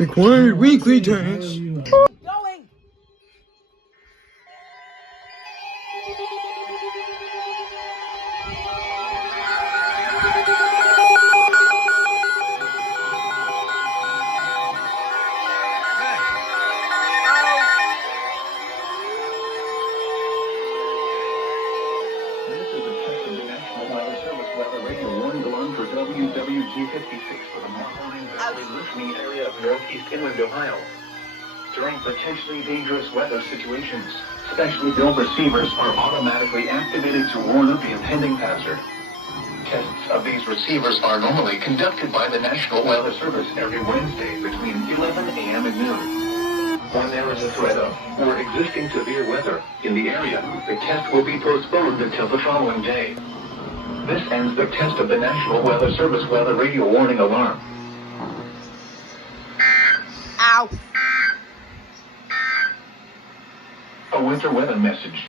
Required weekly test. Going! This is a test of the National Weather Service weather radio warning alarm for WWG56 for the Mahoney Valley listening area of northeast inland Ohio. During potentially dangerous weather situations, specially built receivers are automatically activated to warn of the impending hazard. Tests of these receivers are normally conducted by the National Weather Service every Wednesday between 11 a.m. and noon. When there is a threat of or existing severe weather in the area, the test will be postponed until the following day. This ends the test of the National Weather Service weather radio warning alarm. Ow! A winter weather message.